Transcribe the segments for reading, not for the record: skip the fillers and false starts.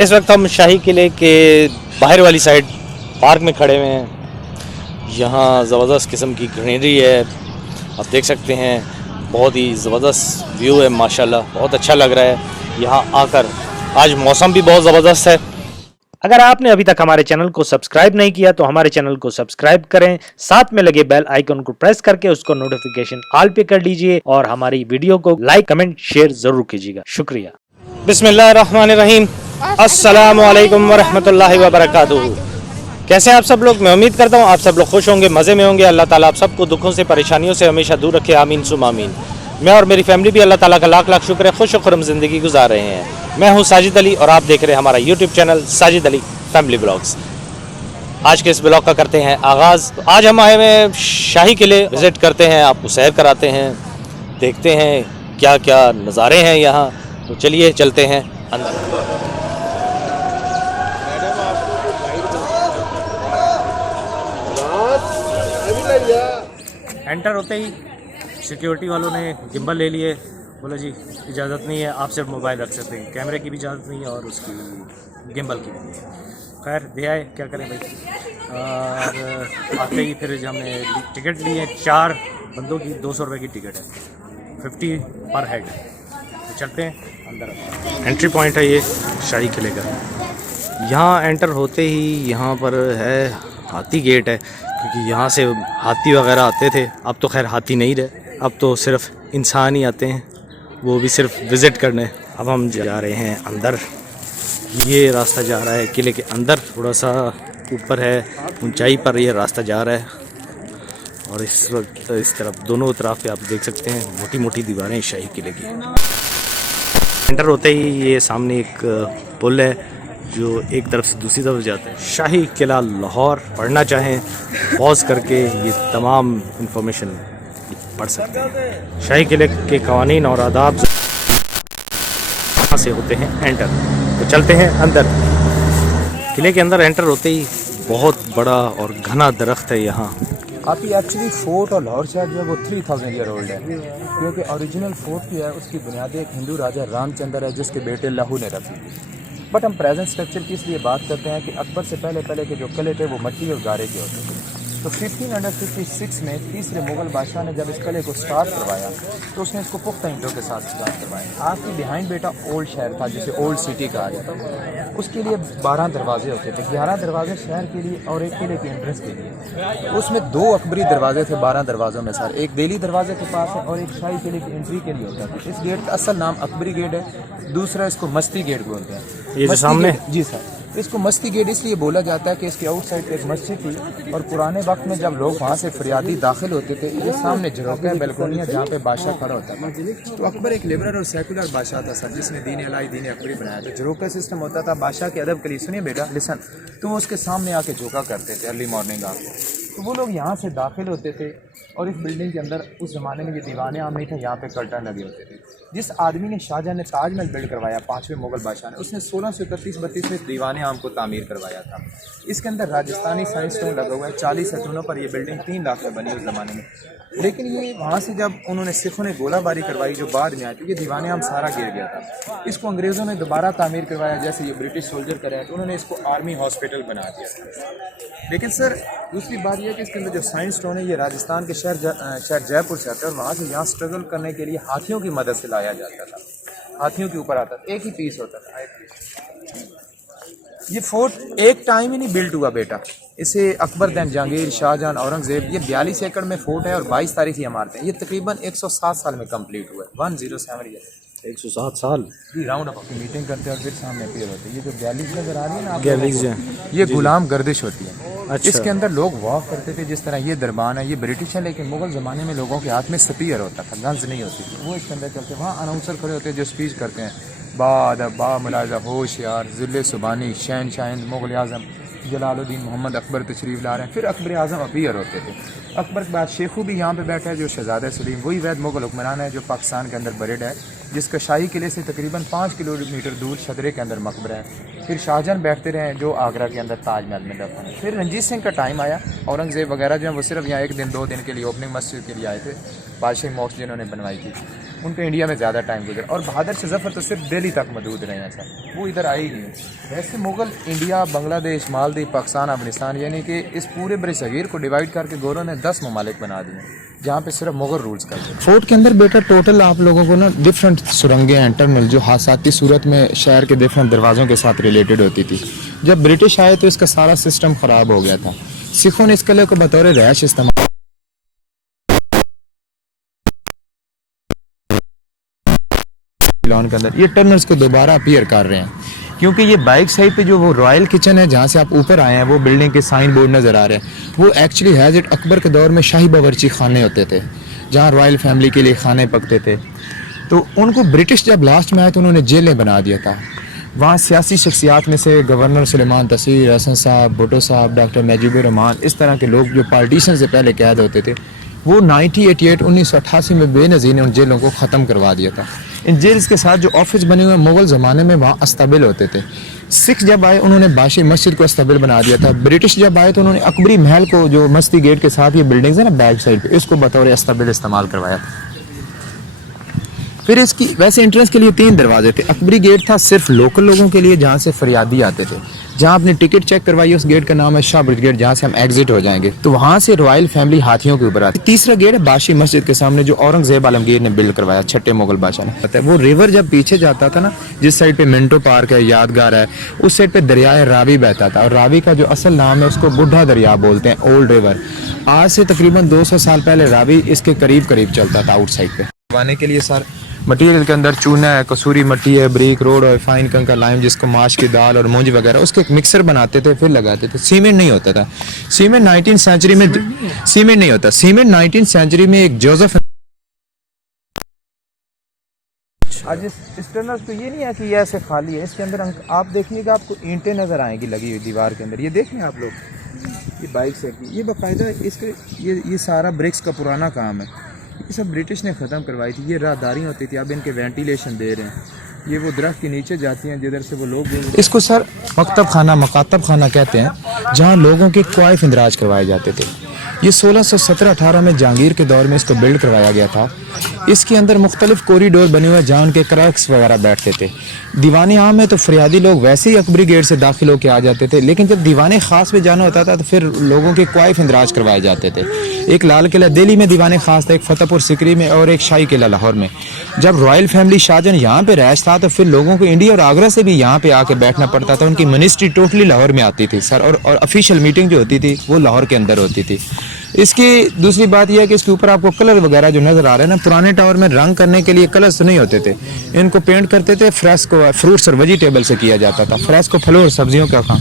इस वक्त हम शाही किले के बाहर वाली साइड पार्क में खड़े हुए हैं। यहाँ ज़बरदस्त किस्म की ग्रीनरी है, आप देख सकते हैं। बहुत ही ज़बरदस्त व्यू है माशाल्लाह, बहुत अच्छा लग रहा है यहाँ आकर। आज मौसम भी बहुत ज़बरदस्त है। अगर आपने अभी तक हमारे चैनल को सब्सक्राइब नहीं किया तो हमारे चैनल को सब्सक्राइब करें, साथ में लगे बेल आइकन को प्रेस करके उसको नोटिफिकेशन ऑल पे कर लीजिए और हमारी वीडियो को लाइक कमेंट शेयर जरूर कीजिएगा। शुक्रिया। बिस्मिल्लाहिर्रहमानिर्रहीम। अस्सलामु अलैकुम वरहमतुल्लाहि वबरकातुहू। कैसे हैं आप सब लोग? मैं उम्मीद करता हूँ आप सब लोग खुश होंगे, मज़े में होंगे। अल्लाह ताला आप सबको दुखों से परेशानियों से हमेशा दूर रखे, आमीन सुम आमीन। मैं और मेरी फैमिली भी अल्लाह ताला का लाख लाख शुक्र है, खुश और खुर्रम ज़िंदगी गुजार रहे हैं। मैं हूँ साजिद अली और आप देख रहे हैं हमारा YouTube channel Sajid Ali family blogs. आज के इस ब्लॉग का करते हैं आगाज़। आज हम आए हुए शाही किले विज़िट करते हैं, आपको सैर कराते हैं, देखते हैं क्या क्या नज़ारे हैं यहाँ। तो चलिए चलते हैं अंदर। एंटर होते ही सिक्योरिटी वालों ने गिम्बल ले लिए, बोला जी इजाज़त नहीं है, आप सिर्फ मोबाइल रख सकते हैं, कैमरे की भी इजाज़त नहीं है और उसकी गिम्बल की भी नहीं है। खैर दे आए, क्या करें भाई। और आते ही फिर हमने टिकट ली है, 4 बंदों की 200 रुपये की टिकट है, 50 पर हेड। तो चलते हैं अंदर। एंट्री पॉइंट है ये शाही किले का। यहाँ एंटर होते ही यहाँ पर है हाथी गेट है, क्योंकि यहाँ से हाथी वगैरह आते थे। अब तो खैर हाथी नहीं रहे, अब तो सिर्फ इंसान ही आते हैं, वो भी सिर्फ विज़िट करने। अब हम जा रहे हैं अंदर। ये रास्ता जा रहा है किले के अंदर, थोड़ा सा ऊपर है, ऊंचाई पर ये रास्ता जा रहा है। और इस वक्त इस तरफ दोनों तरफ आप देख सकते हैं मोटी मोटी दीवारें शाही किले की। एंटर होते ही ये सामने एक पुल है जो एक तरफ से दूसरी तरफ जाता है। शाही किला लाहौर पढ़ना चाहें पॉज करके ये तमाम इंफॉर्मेशन पढ़ सकते हैं। शाही किले के कवानीन और आदाब से होते हैं एंटर। तो चलते हैं अंदर। किले के अंदर एंटर होते ही बहुत बड़ा और घना दरख्त है यहाँ। काफ़ी एक्चुअली फोर्ट और लाहौर शहर जो है वो 3000 ईयर ओल्ड है, क्योंकि ओरिजिनल फोर्ट जो है उसकी बुनियाद एक हिंदू राजा रामचंद्र है जिसके बेटे लहू ने रखी थी। बट हम प्रेजेंट स्ट्रक्चर की इसलिए बात करते हैं कि अकबर से पहले के जो किले थे वो मिट्टी और गारे के होते थे। तो 1556 में तीसरे मुगल बादशाह ने जब इस किले को स्टार्ट करवाया तो उसने इसको पुख्ता ईंटों के साथ स्टार्ट करवाया। आपकी बिहाइंड बेटा ओल्ड शहर था जिसे ओल्ड सिटी कहा जाता है। उसके लिए 12 दरवाजे होते थे, 11 दरवाजे शहर के लिए और एक किले के एंट्रेंस के लिए। उसमें 2 अकबरी दरवाजे थे 12 दरवाज़ों में सर। एक दिल्ली दरवाजे के पास है और एक शाही किले की एंट्री के लिए होता है। इस गेट का असल नाम अकबरी गेट है, दूसरा इसको मस्ती गेट बोलते हैं। ये जो सामने जी सर, इसको मस्ती गेट इसलिए बोला जाता है कि इसके आउटसाइड एक मस्जिद थी और पुराने वक्त में जब लोग वहाँ से फरियादी दाखिल होते थे, ये सामने झरोखा बैल्कोनियाँ जहाँ पे बादशाह खड़ा होता था। तो अकबर एक लिबरल और सेकुलर बादशाह था सर, जिसने दीन अलाई दीन अकबरी बनाया। तो झरोखा सिस्टम होता था बादशाह के अदब के लिए। सुनिए बेटा लिसन, तो वो उसके सामने आके झोंका करते थे अर्ली मॉर्निंग आके। तो वो लोग यहाँ से दाखिल होते थे और इस बिल्डिंग के अंदर उस ज़माने में ये दीवाने आम नहीं थे, यहाँ पे कर्टन लगे होते थे। जिस आदमी ने शाहजहां ने ताजमहल बिल्ड करवाया 5वें मुगल बादशाह ने, उसने 1631-32 में दीवाने आम को तामीर करवाया था। इसके अंदर राजस्थानी साइंस स्टोन लगा हुआ है, 40 सतूनों पर यह बिल्डिंग 3 लाख में बनी उस ज़माने में। लेकिन ये वहाँ से जब उन्होंने सिखों ने गोलाबारी करवाई जो बाद में आई, तो ये दीवाने आम सारा गिर गया था। इसको अंग्रेज़ों ने दोबारा तामीर करवाया, जैसे ये ब्रिटिश सोल्जर कराया तो उन्होंने इसको आर्मी हॉस्पिटल बना दिया। लेकिन सर दूसरी बात यह है कि इसके अंदर जो साइंस स्टोन है ये राजस्थान के शहर जयपुर से आता है और वहाँ से यहाँ स्ट्रगल करने के लिए हाथियों की मदद से लाया जाता था। हाथियों के ऊपर आता था, एक ही पीस होता था। ये फोर्ट एक टाइम ही नहीं बिल्ट हुआ बेटा, इसे अकबर दैन जहांगीर, शाहजहां, औरंगजेब, ये 42 एकड़ में फोर्ट है और 22 तारीखी इमारतें हैं। ये तकरीबन 107 साल में कंप्लीट हुआ है, 107 ईयर। 107 साल राउंड अप अपनी मीटिंग करते हैं और फिर सामने पेड़ होते हैं। ये जो गैलीज नजर आ रही है ना आप, गैलीज ये गुलाम गर्दिश होती है। अच्छा। इसके अंदर लोग वॉक करते थे, जिस तरह ये दरबान है, ये ब्रिटिश है, लेकिन मुगल ज़माने में लोगों के हाथ में स्पीयर होता था, गन्स नहीं होती थी। वो इसके अंदर चलते, वहाँ अनाउंसर खड़े होते हैं जो स्पीच करते हैं, बा मुलाजा होशियार ज़िले सुबानी शहन शाहिंद मुग़ल आज़म जलालुद्दीन मोहम्मद अकबर तशरीफ़ ला रहे हैं। फिर अकबर आज़म अपीयर होते थे। अकबर के बाद शेखू भी यहाँ पे बैठा है जो शहज़ादा सलीम, वही वैद मुग़ल हुक्मरान है जो पाकिस्तान के अंदर बरेड है, जिसका शाही किले से तकरीबन 5 किलोमीटर दूर शदरे के अंदर मकबरा है। फिर शाहजहां बैठते रहे जो आगरा के अंदर ताजमहल में दफन है। फिर रंजीत सिंह का टाइम आया, औरंगज़ेब वगैरह जो है वो सिर्फ यहाँ 1 दिन 2 दिन के लिए ओपनिंग मस्जिद के लिए आए थे, बादशाही मॉस्क जिन्होंने बनवाई थी। उनका इंडिया में ज़्यादा टाइम गुजरा, और बहादुर शाह जफ़र तो सिर्फ दिल्ली तक मौजूद रहे हैं सर, वो इधर आए ही नहीं। वैसे मुग़ल इंडिया, बांग्लादेश, मालदीव, पाकिस्तान, अफगानिस्तान यानी कि इस पूरे बरसगीर को डिवाइड करके गोरों ने 10 ममालिक बना दिए जहाँ पे सिर्फ मुग़ल रूल्स करते हैं। फोर्ट के अंदर बेटा टोटल आप लोगों को ना डिफरेंट सुरंगें हैं इंटरनल, जो हादसाती सूरत में शहर के डिफरेंट दरवाज़ों के साथ रिलेटेड होती थी। जब ब्रिटिश आए तो इसका सारा सिस्टम ख़राब हो गया था। सिखों ने इस किले को बतौर रहायश इस्तेमाल के अंदर, ये टर्नर्स को दोबारा अपीयर कर रहे हैं क्योंकि ये बाइक साइड पे जो वो रॉयल किचन है जहाँ से आप ऊपर आए हैं, वो बिल्डिंग के साइन बोर्ड नज़र आ रहे हैं, वो एक्चुअली हैज़ इट अकबर के दौर में शाही बावर्ची खाने होते थे जहाँ रॉयल फैमिली के लिए खाने पकते थे। तो उनको ब्रिटिश जब लास्ट में आए तो उन्होंने जेलें बना दिया था। वहाँ सियासी शख्सियात में से गवर्नर सुलेमान तसीर, हसन साहब, भुट्टो साहब, डॉक्टर महजूबुर रहमान, इस तरह के लोग जो पार्टीशन से पहले कैद होते थे, वो 1988 में बेनज़ीर ने उन जेलों को ख़त्म करवा दिया था। इन जेल्स के साथ जो ऑफिस बने हुए मुग़ल ज़माने में वहाँ अस्तबल होते थे। सिख जब आए उन्होंने बाशी मस्जिद को अस्तबल बना दिया था। ब्रिटिश जब आए तो उन्होंने अकबरी महल को, जो मस्ती गेट के साथ ये बिल्डिंग्स है ना बैक साइड पे, इसको बतौर अस्तबल इस्तेमाल करवाया था। फिर इसकी वैसे एंट्रेंस के लिए 3 दरवाजे थे। अकबरी गेट था सिर्फ लोकल लोगों के लिए जहाँ से फरियादी आते थे, जहाँ आपने टिकट चेक करवाई उस गेट का नाम है शाह ब्रिज गेट, जहाँ से हम एग्जिट हो जाएंगे तो वहाँ से रॉयल फैमिली हाथियों के ऊपर आती। तीसरा गेट है बाशी मस्जिद के सामने, जो औरंगजेब आलमगीर ने बिल्ड करवाया, छठे मुगल बादशाह ने। पता है वो रिवर जब पीछे जाता था ना, जिस साइड पे मिंटो पार्क है, यादगार है, उस साइड पे दरियाए रावी बहता था, और रावी का जो असल नाम है उसको बुढ़ा दरिया बोलते हैं, ओल्ड रिवर। आज से तकरीबन 200 साल पहले रावी इसके करीब करीब चलता था आउटसाइड पे। बनवाने के लिए सर मटेरियल के अंदर चूना है, कसूरी मिट्टी है, ब्रिक रोड और फाइन कंकर लाइम, जिसको माश की दाल और मूंज वगैरह, उसके एक मिक्सर बनाते थे फिर लगाते थे। सीमेंट नहीं होता था। सीमेंट 19th सेंचुरी में सीमेंट नहीं होता। सीमेंट 19th सेंचुरी में एक जोसेफ। आज इस टनल तो ये नहीं है कि ये ऐसे खाली है, इसके अंदर आप देखिएगा आपको ईंटें नजर आएंगी लगी हुई दीवार के अंदर। ये देख लें आप लोग, ये बाइक से ये बाकायदा इसके ये सारा ब्रिक्स का पुराना काम है। ये सब ब्रिटिश ने ख़त्म करवाई थी। ये राहदारी होती थी, अब इनके वेंटिलेशन दे रहे हैं। ये वो दरख्त के नीचे जाती हैं जिधर से वो लोग, इसको सर मकतब खाना, मकातब खाना कहते हैं, जहाँ लोगों के क्वाइफ इंदराज करवाए जाते थे। ये 1617-18 में जहांगीर के दौर में इसको बिल्ड करवाया गया था। इसके अंदर मुख्तलिफ कॉरिडोर बने हुए जहाँ उनके क्लर्क्स वगैरह बैठते थे। दीवान आम में तो फरियादी लोग वैसे ही अकबरी गेट से दाखिल होकर आ जाते थे, लेकिन जब दीवान ख़ास में जाना होता था तो फिर लोगों के क्वाइफ इंदराज करवाए जाते थे। एक लाल किला दिल्ली में दीवान ख़ास था, एक फतेहपुर सिकरी में, और एक शाही किला लाहौर में। जब रॉयल फैमिली शाहजहां यहाँ पे रैश था तो फिर लोगों को इंडिया और आगरा से भी यहाँ पे आके बैठना पड़ता था। उनकी मिनिस्ट्री टोटली लाहौर में आती थी सर, और ऑफिशियल मीटिंग जो होती थी वो लाहौर के अंदर होती थी। इसकी दूसरी बात यह है कि इसके ऊपर आपको कलर वगैरह जो नज़र आ रहे हैं ना, पुराने टावर में रंग करने के लिए कलर्स तो नहीं होते थे, इनको पेंट करते थे फ्रेस्को, फ्रूट्स और वेजिटेबल से किया जाता था। फ्रेस्को फलों और सब्जियों का काम।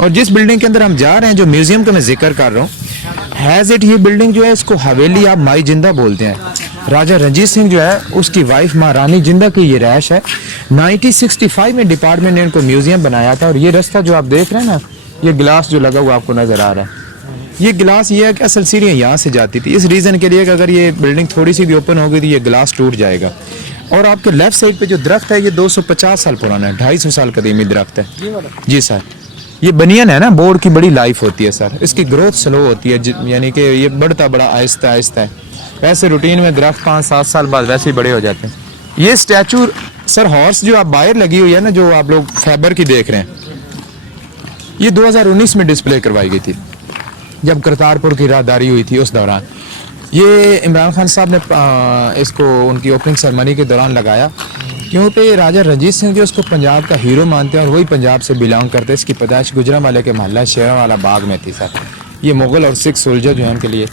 और जिस बिल्डिंग के अंदर हम जा रहे हैं, जो म्यूजियम का मैं जिक्र कर रहा हूँ, हैज़ इट, ये बिल्डिंग जो है इसको हवेली आप माई जिंदा बोलते हैं। राजा रंजीत सिंह जो है उसकी वाइफ महारानी जिंदा की ये रैश है। 1965 में डिपार्टमेंट ने इनको म्यूजियम बनाया था। और ये रास्ता जो आप देख रहे हैं ना, ये गिलास जो लगा हुआ आपको नजर आ रहा है, ये गिलास ये है कि असल सीढ़ियाँ यहाँ से जाती थी, इस रीज़न के लिए कि अगर ये बिल्डिंग थोड़ी सी भी ओपन हो गई तो ये गिलास टूट जाएगा। और आपके लेफ्ट साइड पे जो दरख्त है ये 250 साल पुराना है, 250 साल कदीमी दरख्त है जी सर। ये बनियन है ना, बोर्ड की बड़ी लाइफ होती है सर, इसकी ग्रोथ स्लो होती है, यानी कि ये बढ़ता बड़ा आहिस्ता आहिस्ता है। वैसे रूटीन में दरख्त 5-7 साल बाद वैसे ही बड़े हो जाते हैं। ये स्टैचू सर हॉर्स जो आप बाहर लगी हुई है ना, जो आप लोग फैबर की देख रहे हैं, ये 2019 में डिस्प्ले करवाई गई थी जब करतारपुर की राहदारी हुई थी उस दौरान। ये इमरान खान साहब ने इसको उनकी ओपनिंग सेरेमनी के दौरान लगाया, क्योंकि राजा रंजीत सिंह जो उसको पंजाब का हीरो मानते हैं और वही पंजाब से बिलोंग करते हैं। इसकी पैदाइश गुजरांवाले के मोहल्ला शेरावाला बाग में थी सर। ये मुग़ल और सिख सोल्जर जो है उनके लिए।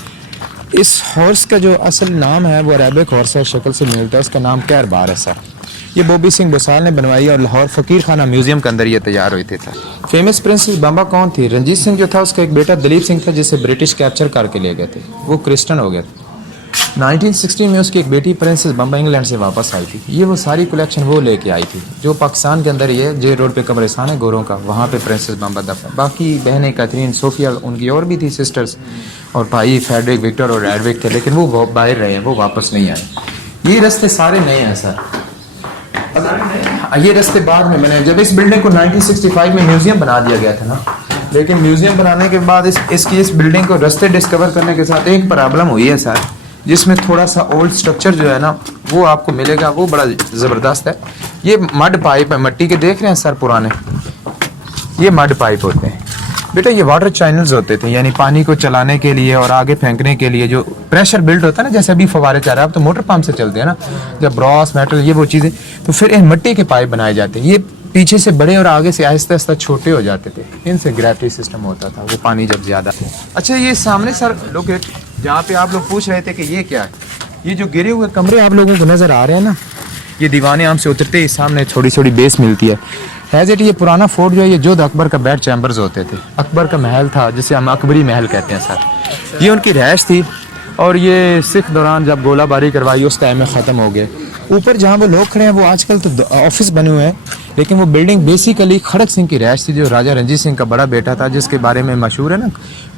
इस हॉर्स का जो असल नाम है वो अरेबिक हॉर्स है, शक्ल से मिलता है, इसका नाम कैरबार है सर। ये बॉबी सिंह बसाल ने बनवाई और लाहौर फ़कीर खाना म्यूजियम के अंदर ये तैयार हुई थी सर। फेमस प्रिंसेस बम्बा कौन थी? रंजीत सिंह जो था उसका एक बेटा दलीप सिंह था, जिसे ब्रिटिश कैप्चर करके ले गए थे, वो क्रिश्चियन हो गया था। 1960 में उसकी एक बेटी प्रिंसेस बम्बा इंग्लैंड से वापस आई थी। ये वो सारी कलेक्शन वो लेके आई थी जो पाकिस्तान के अंदर ही है। जे रोड पे कब्रिस्तान है गोरों का, वहाँ पे प्रिंसेस बम्बा दफन। बाकी बहनें कैथरीन, सोफिया, उनकी और भी थी सिस्टर्स, और भाई फेडरिक, विक्टर और एडविक थे, लेकिन वो बाहर रहे हैं, वो वापस नहीं आए। ये रास्ते सारे नए हैं सर। ये रास्ते बाद में मैंने, जब इस बिल्डिंग को 1965 में म्यूजियम बना दिया गया था ना, लेकिन म्यूजियम बनाने के बाद इस बिल्डिंग को रास्ते डिस्कवर करने के साथ एक प्रॉब्लम हुई है सर। जिसमें थोड़ा सा ओल्ड स्ट्रक्चर जो है ना वो आपको मिलेगा, वो बड़ा ज़बरदस्त है। ये मड पाइप है, मिट्टी के देख रहे हैं सर पुराने, ये मड पाइप होते हैं बेटा। ये वाटर चैनल्स होते थे, यानी पानी को चलाने के लिए और आगे फेंकने के लिए जो प्रेशर बिल्ड होता है ना, जैसे अभी फवारे चल रहे हैं, अब तो मोटर पंप से चलते हैं ना, जब ब्रॉस मेटल ये वो चीज़ें, तो फिर इन मिट्टी के पाइप बनाए जाते हैं। ये पीछे से बड़े और आगे से आहिस्ता आहिस्ता छोटे हो जाते थे, इनसे ग्रेविटी सिस्टम होता था, वो पानी जब ज़्यादा। अच्छा ये सामने सर लोकेट जहाँ पे आप लोग पूछ रहे थे कि ये क्या है, ये जो गिरे हुए कमरे आप लोगों को नज़र आ रहे हैं ना, ये दीवाने आम से उतरते ही सामने थोड़ी थोड़ी बेस मिलती है। एज इट ये पुराना फोर्ट जो है, ये जोध अकबर का बेड चैम्बर्स होते थे, अकबर का महल था जिसे हम अकबरी महल कहते हैं सर। ये उनकी रहायश थी और ये सिख दौरान जब गोलाबारी करवाई उस टाइम में ख़त्म हो गए। ऊपर जहाँ वो लोग खड़े हैं वो आजकल तो ऑफिस बने हुए हैं, लेकिन वो बिल्डिंग बेसिकली खड़क सिंह की रहायश थी, जो राजा रंजीत सिंह का बड़ा बेटा था, जिसके बारे में मशहूर है ना,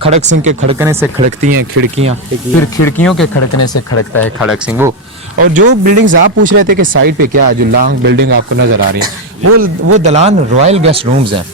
खड़क सिंह के खड़कने से खड़कती हैं खिड़कियाँ, फिर खिड़कियों के खड़कने से खड़कता है खड़क सिंह। वो और जो बिल्डिंग्स आप पूछ रहे थे कि साइड पे क्या है, जो लॉन्ग बिल्डिंग आपको नज़र आ रही है, वो दलान रॉयल गेस्ट रूम्स हैं,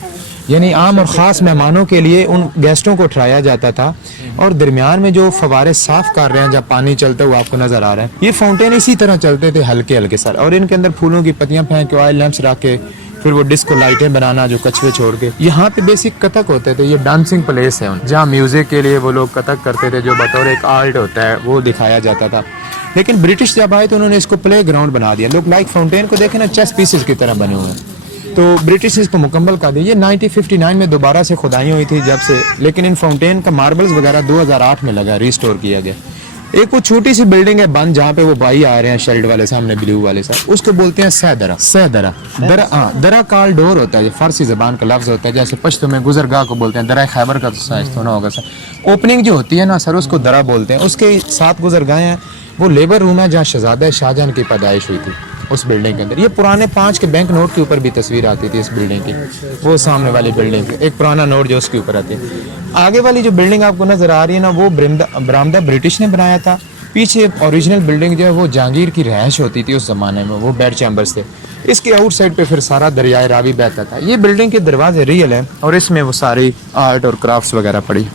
यानी आम और ख़ास मेहमानों के लिए उन गेस्टों को ठहराया जाता था। और दरमियान में जो फवारे साफ़ कर रहे हैं, जब पानी चलता हुआ आपको नज़र आ रहा है, ये फाउंटेन इसी तरह चलते थे हल्के हल्के सर, और इनके अंदर फूलों की पत्तियाँ फेंक के, ऑयल लैंप्स रख के, फिर वो डिस्को लाइटें बनाना जो कछुए छोड़ के। यहाँ पे बेसिक कथक होते थे, ये डांसिंग प्लेस है जहाँ म्यूज़िक के लिए वो लोग कथक करते थे, जो बतौर एक आर्ट होता है वो दिखाया जाता था। लेकिन ब्रिटिश जब आए तो उन्होंने इसको प्ले ग्राउंड बना दिया। लोग लाइक फाउंटेन को देखें ना, चेस पीसेस की तरह बने हुए हैं, तो ब्रिटिश इसको मुकम्मल कर दिया। ये 1959 में दोबारा से खुदाई हुई थी जब से, लेकिन इन फाउंटेन का मार्बल्स वगैरह 2008 में लगा, रिस्टोर किया गया। एक वो छोटी सी बिल्डिंग है बंद, जहाँ पे वो भाई आ रहे हैं शेल्ड वाले सामने ब्लू वाले साहब, उसको बोलते हैं सहदरा। सहदरा दरा, हाँ दरा काल डोर होता है, ये फारसी जबान का लफ्ज़ होता है। जैसे पश्तो में गुजरगाह को बोलते हैं, दरा खैबर का तो साइज होना होगा सर। ओपनिंग जो होती है ना सर, उसको दरा बोलते हैं। उसके 7 गुजरगाहें हैं, वो लेबर रूम है जहाँ शहजादा शाहजहां की पैदाइश हुई थी, उस बिल्डिंग के अंदर। ये पुराने 5 के बैंक नोट के ऊपर भी तस्वीर आती थी इस बिल्डिंग की, वो सामने वाली बिल्डिंग की एक पुराना नोट जो उसके ऊपर आती है। आगे वाली जो बिल्डिंग आपको नज़र आ रही है ना, वो बरामदा ब्रिटिश ने बनाया था। पीछे ओरिजिनल बिल्डिंग जो है वो जहांगीर की रहायश होती थी उस ज़माने में, वो बेड चैम्बर्स थे। इसके आउटसाइड पे फिर सारा दरियाए रावी बहता था। ये बिल्डिंग के दरवाजे रियल हैं और इसमें वो सारी आर्ट और क्राफ्ट्स वगैरह पड़ी।